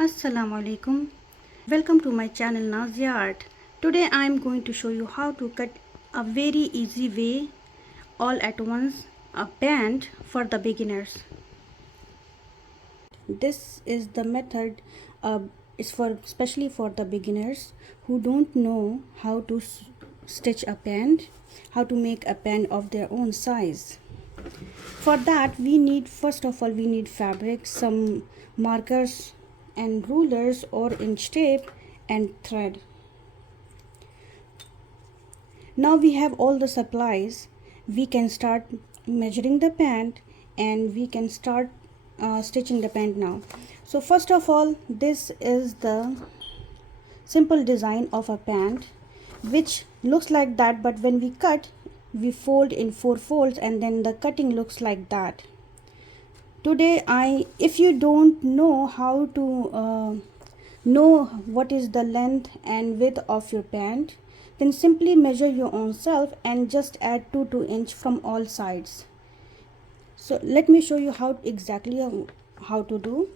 Assalamu alaikum. Welcome to my channel Nazia Art. Today I am going to show you how to cut a very easy way all at once a pant for the beginners. This is the method is for especially for the beginners who don't know how to stitch a pant, how to make a pant of their own size. For that we need, first of all, we need fabric, some markers and rulers or inch tape and thread. Now we have all the supplies. We can start measuring the pant and we can start stitching the pant now. So first of all, this is the simple design of a pant which looks like that, but when we cut we fold in 4 folds and then the cutting looks like that. Today if you don't know how to know what is the length and width of your pant, then simply measure your own self and just add 2 inch from all sides. So let me show you how exactly how to do.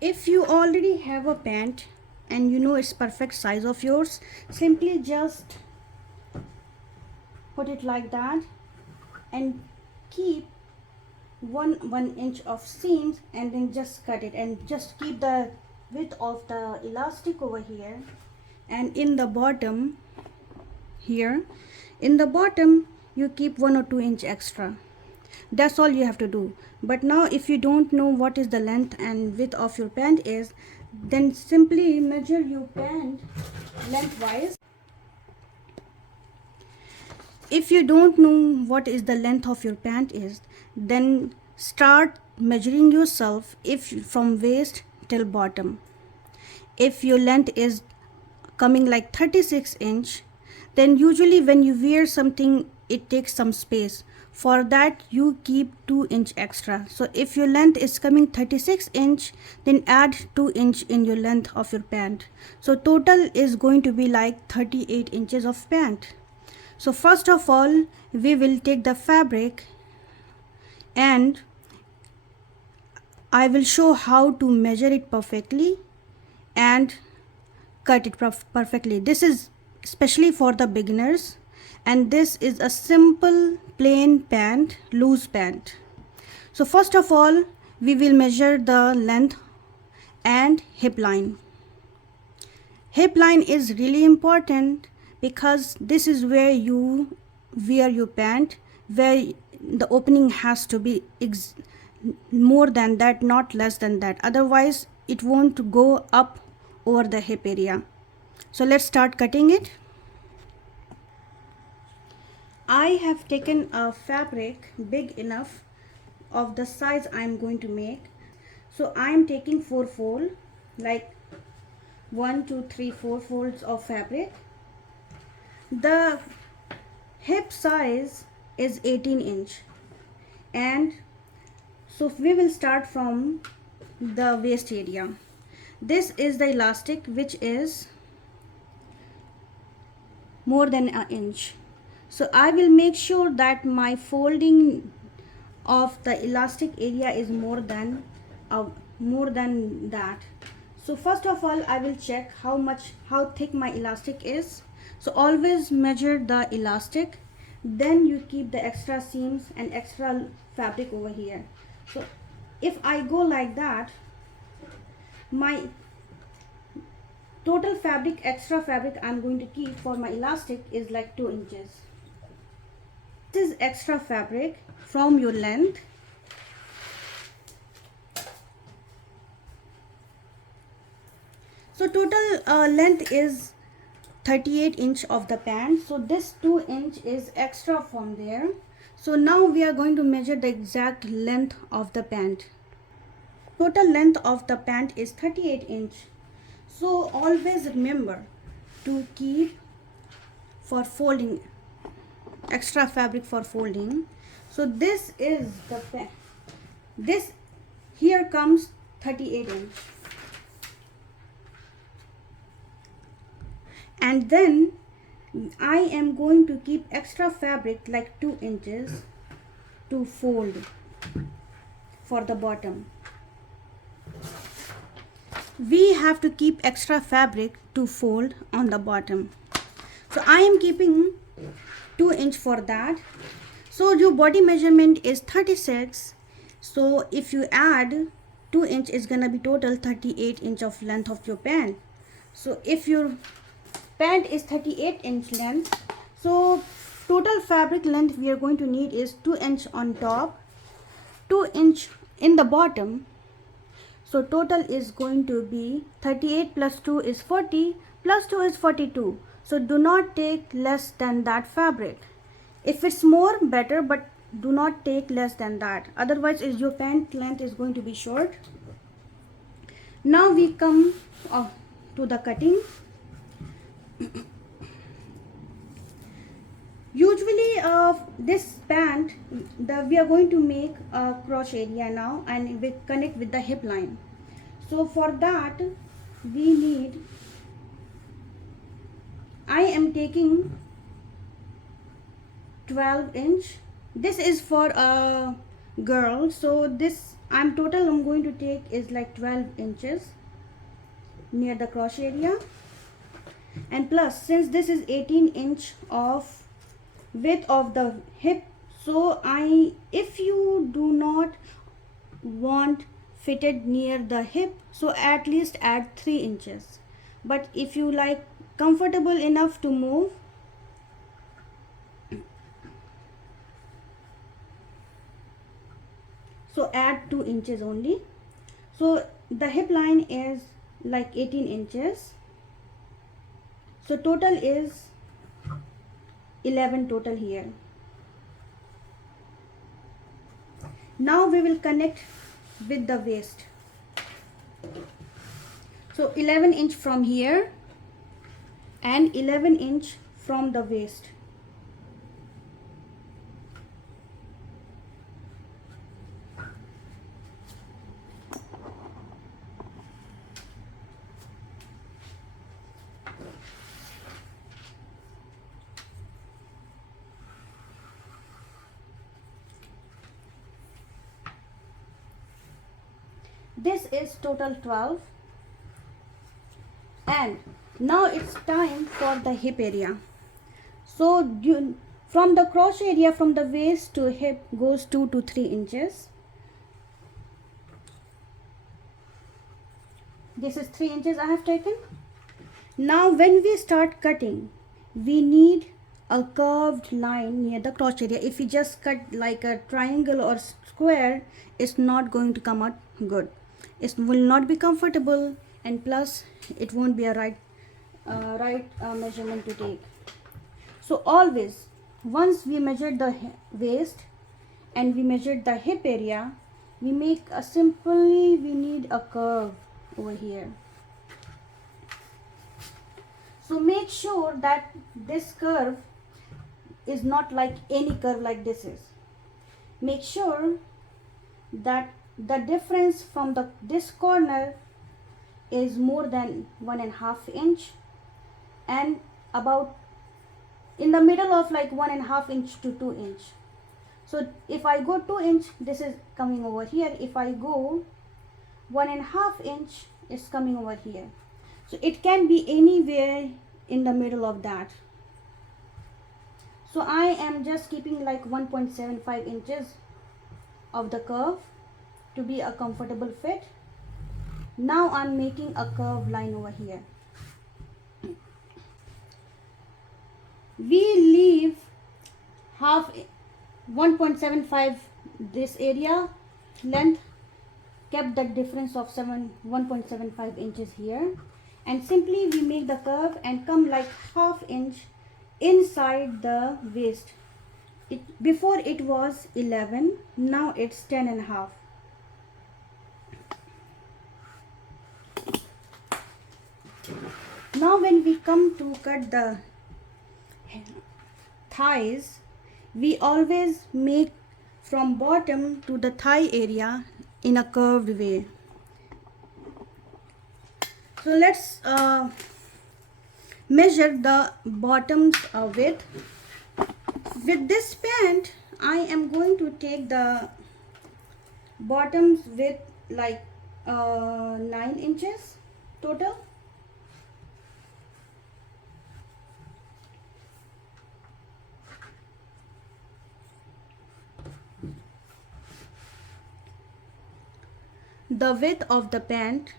If you already have a pant and you know it's perfect size of yours, simply just put it like that and keep one inch of seams and then just cut it and just keep the width of the elastic over here, and in the bottom here, in the bottom you keep 1 or 2 inch extra. That's all you have to do. But now if you don't know what is the length and width of your pant is, then simply measure your pant lengthwise. If you don't know what is the length of your pant is, then start measuring yourself if from waist till bottom. If your length is coming like 36 inch, then usually when you wear something it takes some space. For that you keep 2 inch extra. So if your length is coming 36 inch, then add 2 inch in your length of your pant. So total is going to be like 38 inches of pant. So first of all we will take the fabric and I will show how to measure it perfectly and cut it perfectly. This is especially for the beginners, and this is a simple plain pant, loose pant. So first of all we will measure the length and hip line. Hip line is really important because this is where you wear your pant, where the opening has to be more than that, not less than that, otherwise it won't go up over the hip area. So let's start cutting it. I have taken a fabric big enough of the size I am going to make. So I am taking 4 fold, like 1 2 3 4 folds of fabric. The hip size is 18 inch, and so we will start from the waist area. This is the elastic which is more than an inch. So I will make sure that my folding of the elastic area is more than that. So first of all I will check how thick my elastic is. So always measure the elastic, then you keep the extra seams and extra fabric over here. So if I go like that, my total fabric, extra fabric I'm going to keep for my elastic is like 2 inches. This is extra fabric from your length. So total length is 38 inch of the pant. So this 2 inch is extra from there. So now we are going to measure the exact length of the pant. Total length of the pant is 38 inch. So always remember to keep for folding extra fabric for folding. So this is the pant. This here comes 38 inch. And then I am going to keep extra fabric like 2 inches to fold for the bottom. We have to keep extra fabric to fold on the bottom. So I am keeping 2 inch for that. So your body measurement is 36. So if you add 2 inch is gonna be total 38 inch of length of your pant. So if your pant is 38 inch length, so total fabric length we are going to need is 2 inch on top, 2 inch in the bottom. So total is going to be 38 plus 2 is 40 plus 2 is 42. So do not take less than that fabric. If it's more, better, but do not take less than that. Otherwise your pant length is going to be short. Now we come to the cutting. Usually this pant, we are going to make a crochet area now, and we connect with the hip line. So for that we need, I am taking 12 inch. This is for a girl, so this I'm going to take is like 12 inches near the crochet area. And plus, since this is 18 inch of width of the hip, so if you do not want fitted near the hip, so at least add 3 inches. But if you like comfortable enough to move, so add 2 inches only. So the hip line is like 18 inches. So total is 11 total here. Now we will connect with the waist. So 11 inch from here and 11 inch from the waist. This is total 12, and now it's time for the hip area. So from the crochet area, from the waist to hip goes 2 to 3 inches. This is 3 inches I have taken. Now when we start cutting, we need a curved line near the crochet area. If we just cut like a triangle or square, it's not going to come out good. It will not be comfortable, and plus it won't be a right measurement to take. So always, once we measured the waist and we measured the hip area, we make a we need a curve over here. So make sure that this curve is not like any curve like this is. Make sure that the difference from this corner is more than 1.5 inch, and about in the middle of like 1.5 inch to 2 inch. So if I go 2 inch, this is coming over here. If I go 1.5 inch, it's coming over here. So it can be anywhere in the middle of that. So I am just keeping like 1.75 inches of the curve to be a comfortable fit. Now I'm making a curved line over here. We leave 1.75 this area length, kept the difference of 1.75 inches here, and simply we make the curve and come like 1/2 inch inside the waist. Before it was 11, now it's 10.5. Now when we come to cut the thighs, we always make from bottom to the thigh area in a curved way. So let's measure the bottom's width. With this pant, I am going to take the bottoms width like 9 inches total. The width of the pant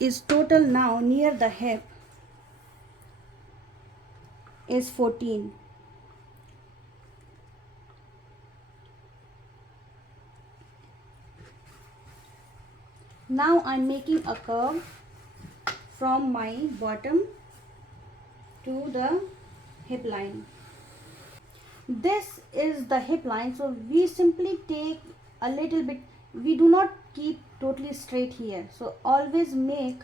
is total now near the hip is 14. Now I'm making a curve from my bottom to the hip line. This is the hip line, so we simply take a little bit, we do not keep totally straight here, so always make,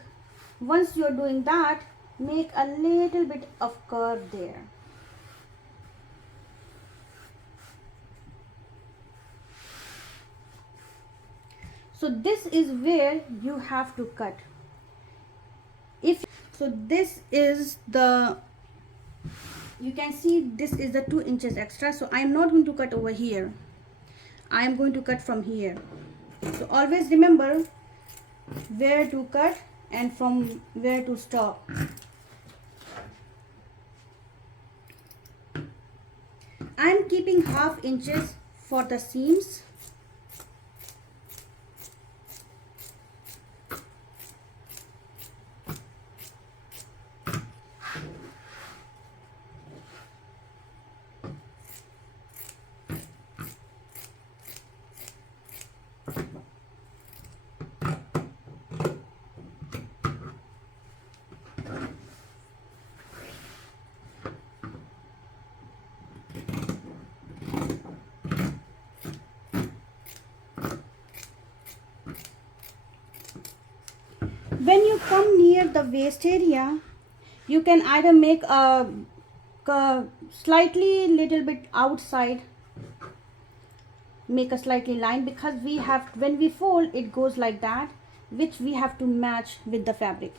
once you're doing that, make a little bit of curve there. So this is where you have to cut. If so, this is the, you can see this is the 2 inches extra, so I am not going to cut over here, I am going to cut from here. So always remember where to cut and from where to stop. I am keeping half inches for the seams. When you come near the waist area, you can either make a slightly little bit outside, make a slightly line, because we have, when we fold it goes like that, which we have to match with the fabric.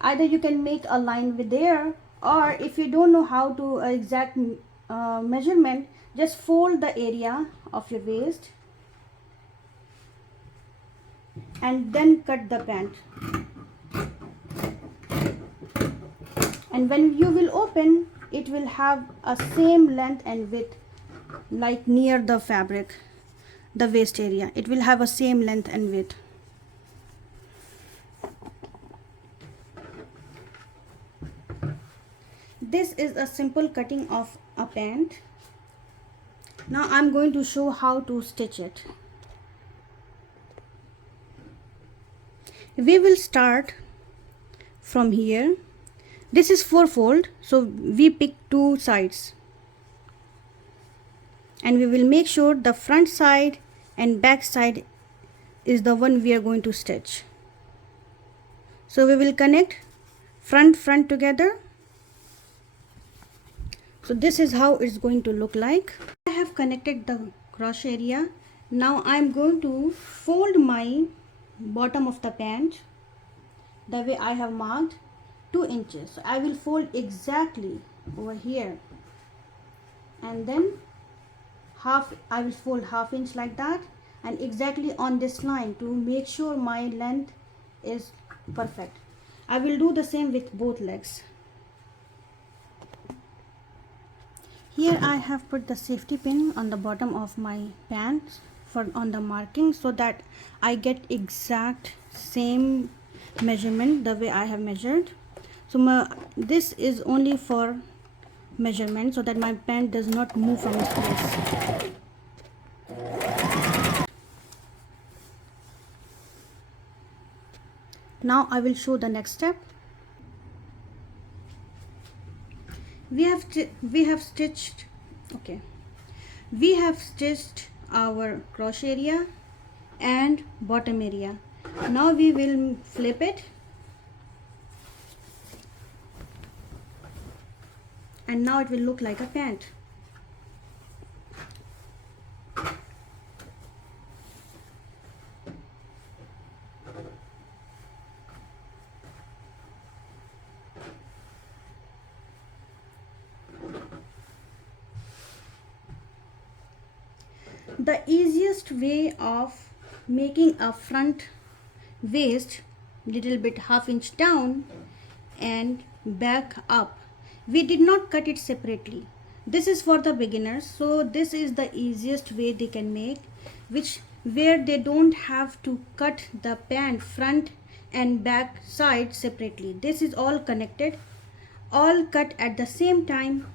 Either you can make a line with there, or if you don't know how to exact measurement, just fold the area of your waist and then cut the pant. And when you will open, it will have a same length and width, like near the fabric, the waist area, it will have a same length and width. This is a simple cutting of a pant. Now I'm going to show how to stitch it. We will start from here. This is 4-fold, so we pick 2 sides, and we will make sure the front side and back side is the one we are going to stitch. So we will connect front together. So this is how it's going to look like. I have connected the crochet area. Now I am going to fold my bottom of the pant the way I have marked, 2 inches. So I will fold exactly over here, and then I will fold half inch like that, and exactly on this line to make sure my length is perfect. I will do the same with both legs. Here I have put the safety pin on the bottom of my pants for on the marking, so that I get exact same measurement the way I have measured. So this is only for measurement, so that my pant does not move from its place. Now I will show the next step. We have stitched our crochet area and bottom area. Now we will flip it, and now it will look like a pant. The easiest way of making a front waist, little bit half inch down and back up, we did not cut it separately. This is for the beginners, so this is the easiest way they can make, which where they don't have to cut the pant front and back side separately. This is all connected, all cut at the same time.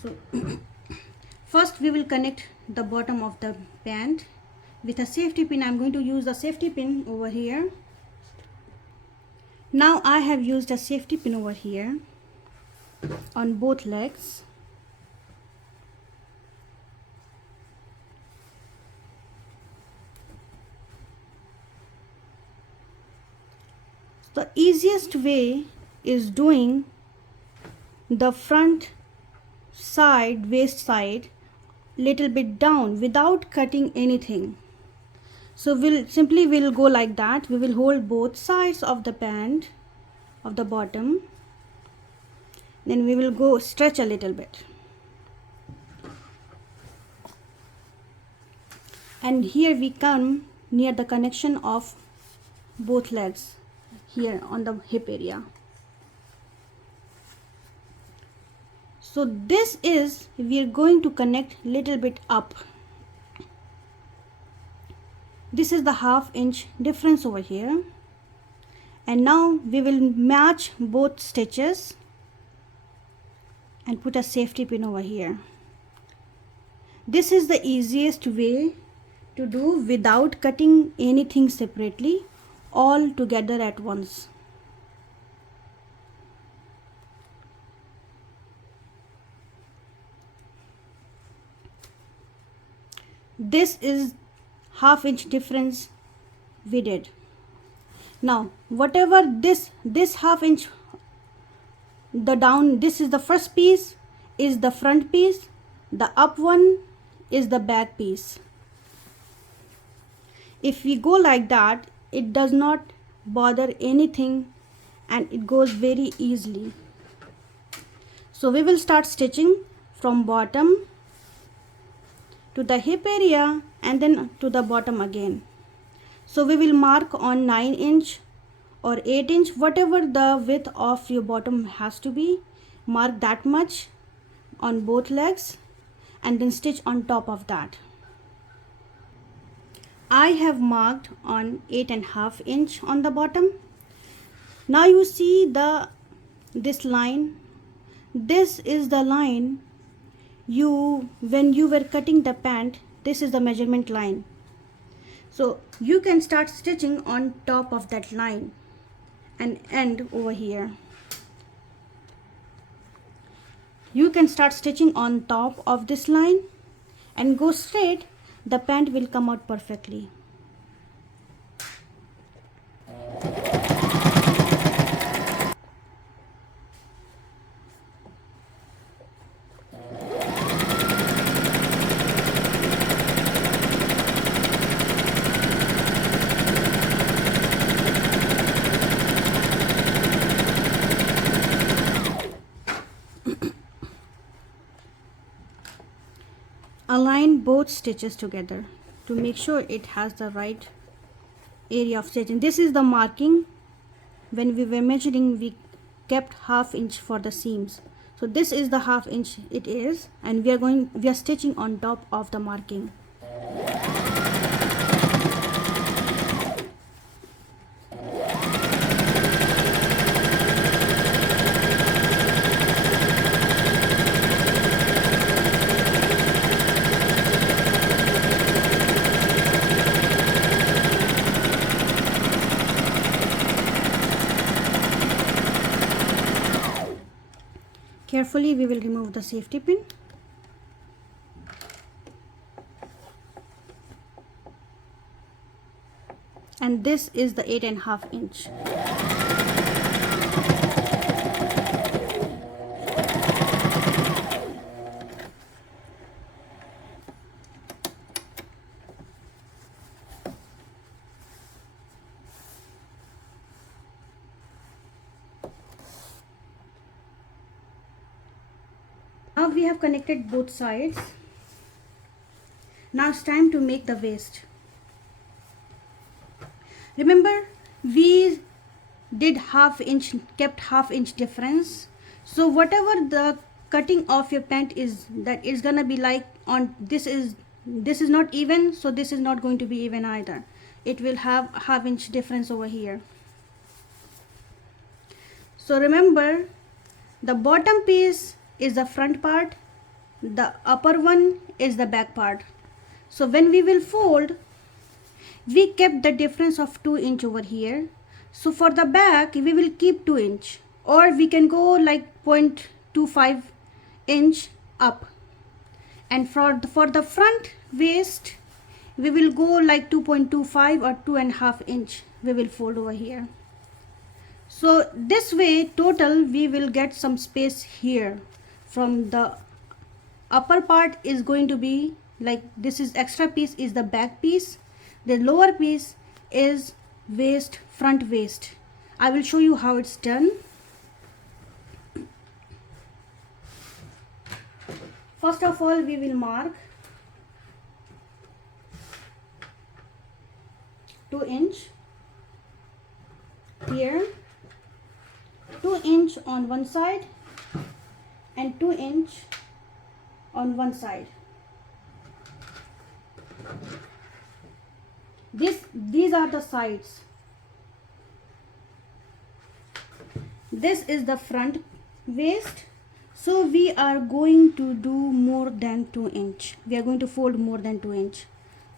So first we will connect the bottom of the pant with a safety pin. I'm going to use the safety pin over here. Now I have used a safety pin over here on both legs. The easiest way is doing the front side, waist side, little bit down without cutting anything. So we'll go like that. We will hold both sides of the pant of the bottom, then we will go stretch a little bit, and here we come near the connection of both legs here on the hip area. So this is, we are going to connect little bit up. This is the half inch difference over here, and now we will match both stitches and put a safety pin over here. This is the easiest way to do without cutting anything separately, all together at once. This is half inch difference we did. Now whatever this half inch, the down, this is the first piece, is the front piece, the up one is the back piece. If we go like that, it does not bother anything and it goes very easily. So we will start stitching from bottom to the hip area and then to the bottom again. So we will mark on 9 inch or 8 inch, whatever the width of your bottom has to be, mark that much on both legs and then stitch on top of that. I have marked on 8.5 inch on the bottom. Now you see this line, this is the line when you were cutting the pant, this is the measurement line. So you can start stitching on top of that line and end over here. You can start stitching on top of this line and go straight, the pant will come out perfectly. Align both stitches together to make sure it has the right area of stitching. This is the marking. When we were measuring, we kept half inch for the seams. So this is the half inch it is, and we are stitching on top of the marking. Carefully we will remove the safety pin. And this is the 8.5 inch. Now we have connected both sides. Now it's time to make the waist. Remember, we did kept half inch difference. So whatever the cutting of your pant is, that is gonna be like on this is not even, so this is not going to be even either. It will have half inch difference over here. So remember, the bottom piece is the front part, the upper one is the back part. So when we will fold, we kept the difference of 2 inch over here. So for the back we will keep 2 inch, or we can go like 0.25 inch up, and for the front waist we will go like 2.25 or 2.5 inch we will fold over here. So this way total we will get some space here. From the upper part is going to be like, this is extra piece is the back piece, the lower piece is waist, front waist. I will show you how it's done. First of all, we will mark 2 inch here, 2 inch on one side and 2 inch on one side. These are the sides. This is the front waist. So we are going to do more than 2 inch. We are going to fold more than 2 inch.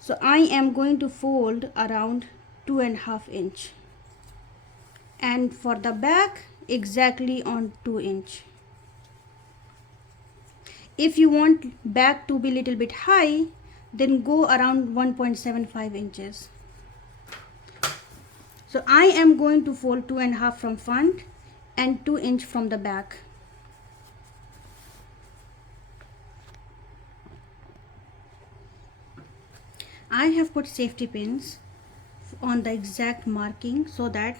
So I am going to fold around 2.5 inch. And for the back, exactly on 2 inch. If you want back to be little bit high, then go around 1.75 inches. So I am going to fold 2.5 from front and 2 inch from the back. I have put safety pins on the exact marking so that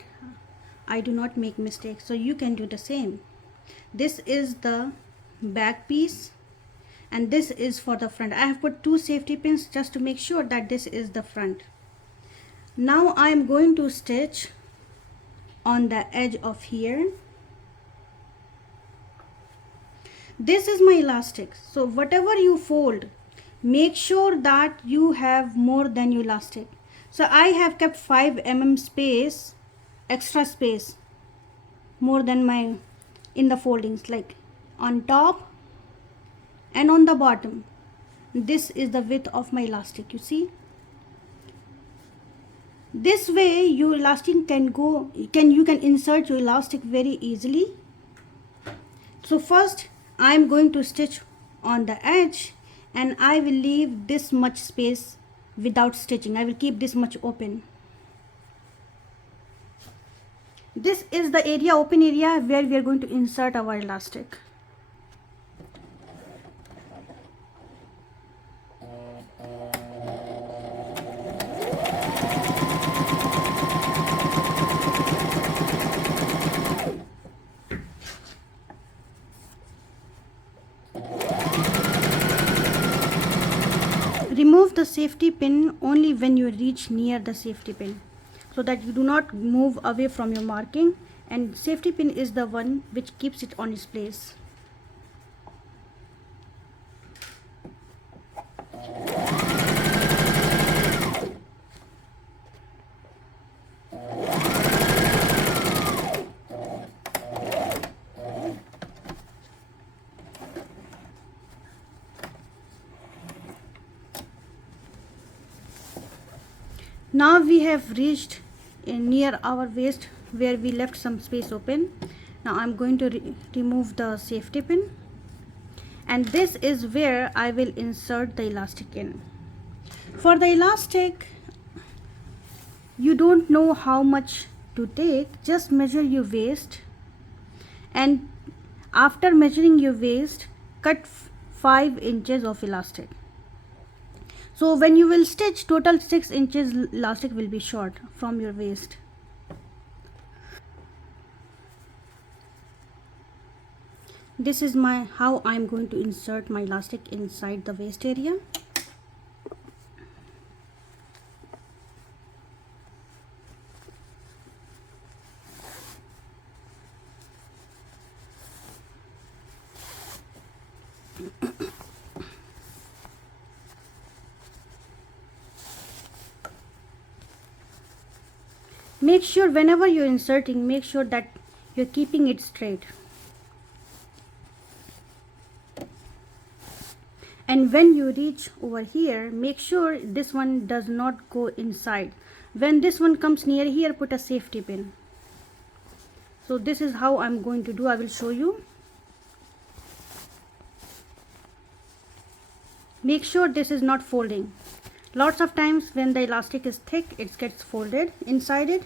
I do not make mistakes. So you can do the same. This is the back piece and this is for the front. I have put 2 safety pins just to make sure that this is the front. Now I am going to stitch on the edge of here. This is my elastic. So whatever you fold, make sure that you have more than your elastic. So I have kept 5 mm space, extra space, more than my in the foldings, like on top and on the bottom. This is the width of my elastic, you see. This way your elastic can go, you can insert your elastic very easily. So first I am going to stitch on the edge and I will leave this much space without stitching. I will keep this much open. This is the area, open area, where we are going to insert our elastic. Remove the safety pin only when you reach near the safety pin, so that you do not move away from your marking, and safety pin is the one which keeps it on its place. Now we have reached near our waist where we left some space open. Now I'm going to remove the safety pin, and this is where I will insert the elastic in. For the elastic, you don't know how much to take, just measure your waist, and after measuring your waist, cut 5 inches of elastic. So when you will stitch, total 6 inches elastic will be short from your waist. This is how I'm going to insert my elastic inside the waist area. Make sure whenever you're inserting, make sure that you're keeping it straight. And when you reach over here, make sure this one does not go inside. When this one comes near here, put a safety pin. So this is how I'm going to do. I will show you. Make sure this is not folding. Lots of times when the elastic is thick, it gets folded inside it.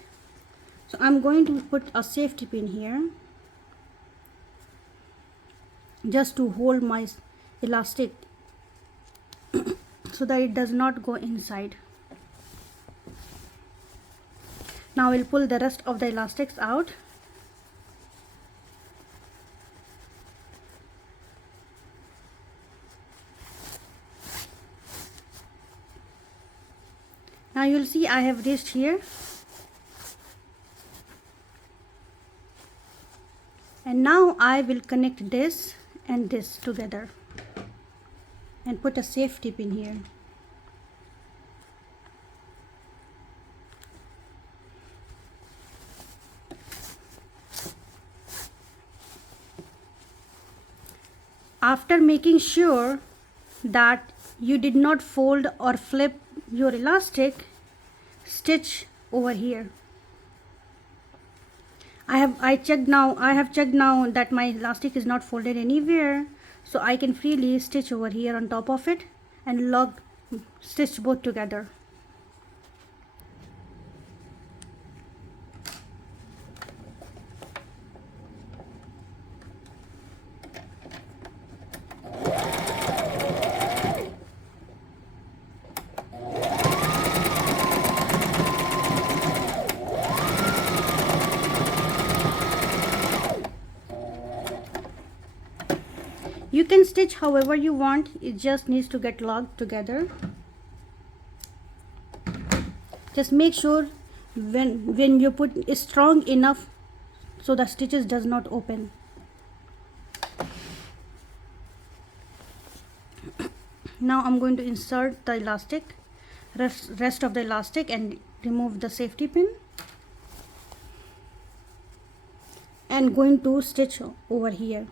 So I'm going to put a safety pin here just to hold my elastic so that it does not go inside. Now we'll pull the rest of the elastics out. Now you'll see I have reached here, and now I will connect this and this together and put a safety pin here. After making sure that you did not fold or flip your elastic, stitch over here. I have checked now that my elastic is not folded anywhere, so I can freely stitch over here on top of it and stitch both together. You can stitch however you want, it just needs to get locked together. Just make sure when you put it strong enough so the stitches does not open. Now I'm going to insert the elastic, rest of the elastic, and remove the safety pin, and going to stitch over here.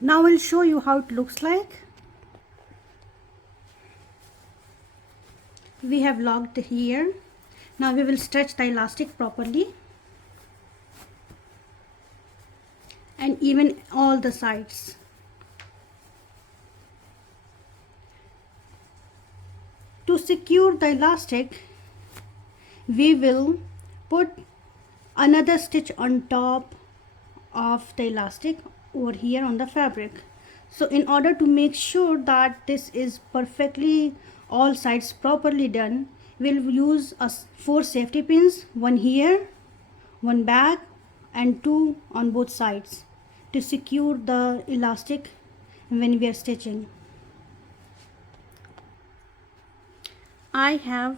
Now I'll show you how it looks like. We have locked here. Now we will stretch the elastic properly and even all the sides. To secure the elastic, we will put another stitch on top of the elastic over here on the fabric. So in order to make sure that this is perfectly all sides properly done, we'll use 4 safety pins, one here, one back, and 2 on both sides to secure the elastic when we are stitching. I have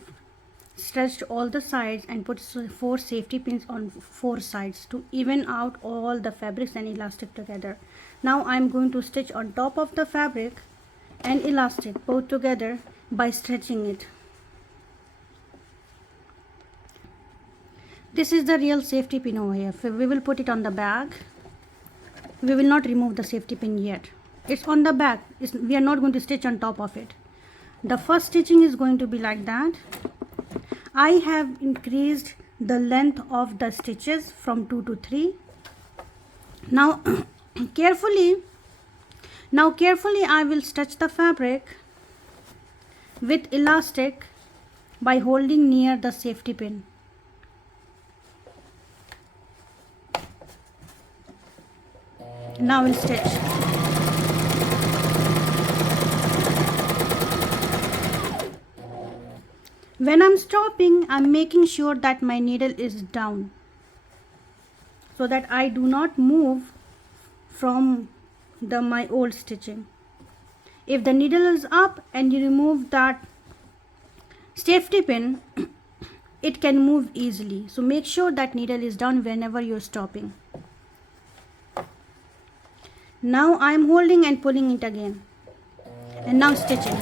stretched all the sides and put 4 safety pins on 4 sides to even out all the fabrics and elastic together. Now I'm going to stitch on top of the fabric and elastic both together by stretching it. This is the real safety pin over here. We will put it on the back. We will not remove the safety pin yet. It's on the back. We are not going to stitch on top of it. The first stitching is going to be like that. I have increased the length of the stitches from 2 to 3. Now carefully I will stretch the fabric with elastic by holding near the safety pin. Now we'll stitch. When I'm stopping, I'm making sure that my needle is down so that I do not move from my old stitching. If the needle is up and you remove that safety pin, it can move easily. So make sure that needle is down whenever you're stopping. Now I'm holding and pulling it again, and now stitching.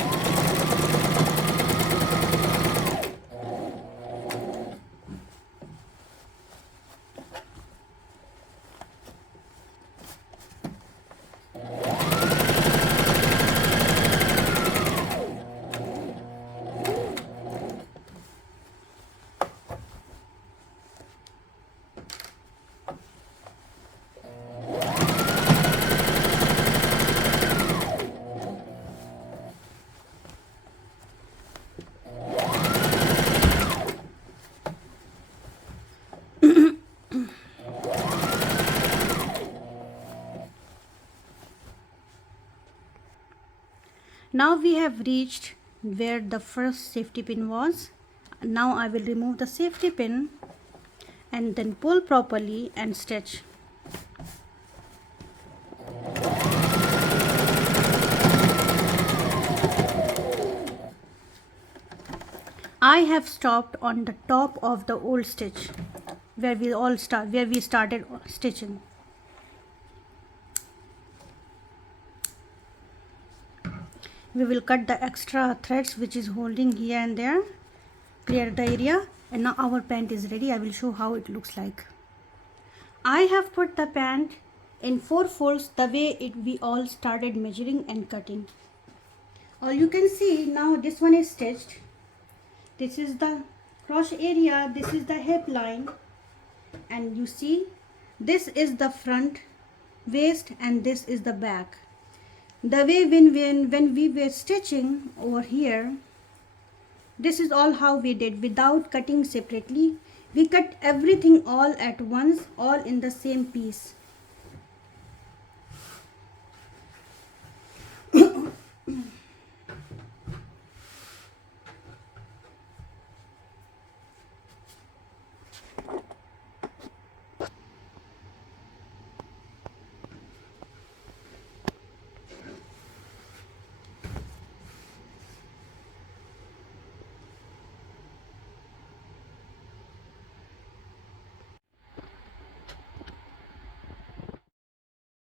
Now we have reached where the first safety pin was. Now I will remove the safety pin and then pull properly and stitch. I have stopped on the top of the old stitch where we started stitching. We will cut the extra threads which is holding here and there, clear the area, and now our pant is ready. I will show how it looks like. I have put the pant in 4 folds the way we all started measuring and cutting. Or you can see now this one is stitched. This is the crotch area, this is the hip line, and you see this is the front waist and this is the back. The way when we were stitching over here, this is all how we did without cutting separately. We cut everything all at once, all in the same piece.